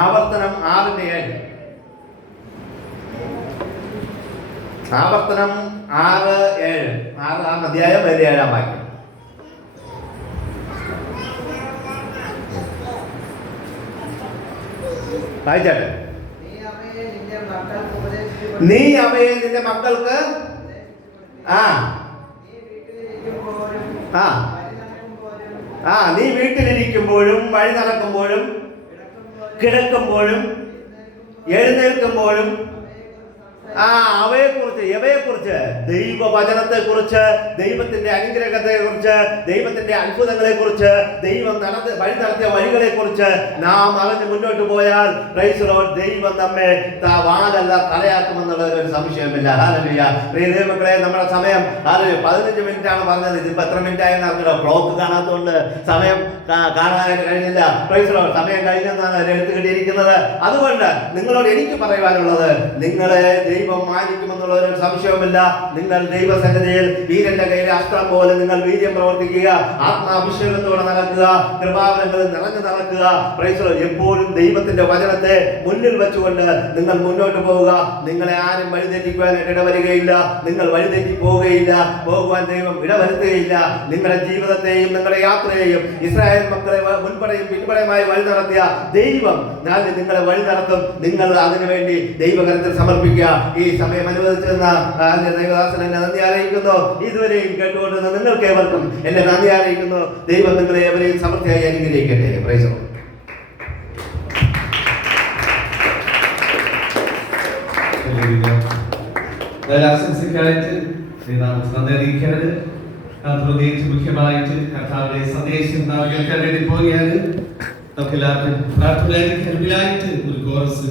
ആവർത്തനം 6:7. ആവർത്തനം 6:7. 6-ാം അധ്യായം അതിന്റെ 7-ാം വാക്യം. വായിച്ചാട്ടെ. നീ അവയെ നിന്റെ മക്കൾക്ക് നീ വീട്ടിലിരിക്കുമ്പോഴും വഴി നടക്കുമ്പോഴും കിടക്കുമ്പോഴും എഴുന്നേൽക്കുമ്പോഴും അവയെക്കുറിച്ച് ദൈവവചനത്തെ കുറിച്ച്, ദൈവത്തിന്റെ അനുഗ്രഹത്തെ കുറിച്ച്, ദൈവത്തിന്റെ അത്ഭുതങ്ങളെ കുറിച്ച്, ദൈവം വഴി നടത്തിയ വഴികളെ കുറിച്ച് നാം അറിഞ്ഞ് മുന്നോട്ട് പോയാൽ, പ്രൈസ് ദി ലോർഡ്, ദൈവം നമ്മെ വാലല്ല തലയാക്കുമെന്നുള്ള ഒരു സംശയമില്ല. ഹല്ലേലൂയ. പ്രിയ ദൈവമക്കളെ, നമ്മുടെ സമയം 15 മിനിറ്റ് ആണ് പറഞ്ഞത്. ഇതിപ്പോ എത്ര മിനിറ്റ് ആയെന്ന് അറിഞ്ഞോ? ക്ലോക്ക് കാണാത്തതുകൊണ്ട് സമയം കാണാനായിട്ട് കഴിഞ്ഞില്ല. Price the Lord. സമയം കഴിഞ്ഞെന്നാണ് എഴുത്ത് കിട്ടിയിരിക്കുന്നത്. അതുകൊണ്ട് നിങ്ങളോട് എനിക്ക് പറയുവാനുള്ളത്, നിങ്ങളെ ദൈവം മാനിക്കുമെന്നുള്ള ഒരു സംശയവുമില്ല. നിങ്ങൾ ദൈവസന്നിധിയിൽ വീരന്റെ കയ്യിലെ അസ്ത്രം പോലെ നിങ്ങൾ വീര്യം പ്രവർത്തിക്കുക, ആത്മാഭിഷേകത്തോടെ നടക്കുക, കൃപാവരങ്ങളിൽ നിറഞ്ഞു നടക്കുക. എപ്പോഴും ദൈവത്തിന്റെ വചനത്തെ മുന്നിൽ വെച്ചുകൊണ്ട് നിങ്ങൾ മുന്നോട്ട് പോവുക. നിങ്ങളെ ആരും വഴിതെറ്റിക്കുവാനായിട്ട് ഇടവരികയില്ല. നിങ്ങൾ വഴിതെറ്റി പോവുകയില്ല, പോകുവാൻ ദൈവം ഇടവരുത്തുകയില്ല. നിങ്ങളുടെ ജീവിതത്തെയും നിങ്ങളുടെ യാത്രയെയും ഇസ്രായേൽ മക്കളെ മുൻപടയും പിൻപടയുമായി വഴി നടത്തിയ ദൈവം നിങ്ങളെ വഴി നടത്തും. നിങ്ങൾ അതിനുവേണ്ടി ദൈവകരത്തിൽ സമർപ്പിക്കുക. ഈ സമയം അനുവദിച്ചെന്ന ദൈവദാസൻ എന്നെ നന്ദി അറിയിക്കുന്നു. ഇതുവരെയും കേട്ടുകൊണ്ടിരുന്ന നിങ്ങൾക്ക് ഏവർക്കും എന്നെ നന്ദി അറിയിക്കുന്നു. ദൈവം നിങ്ങളെ എവരെയും സമൃദ്ധിയായി അനുഗ്രഹിക്കട്ടെ. Price the Lord. ആശംസിക്കാനായിട്ട് നന്ദി അറിയിക്കാറ്. പ്രത്യേകിച്ച് മുഖ്യമായിട്ട് കർത്താവിന്റെ സന്ദേശം നാം കേൾക്കാൻ വേണ്ടി പോവുകയാണ്. നമുക്ക് എല്ലാവർക്കും പ്രാർത്ഥനയായിട്ട് ഒരു കോറസ്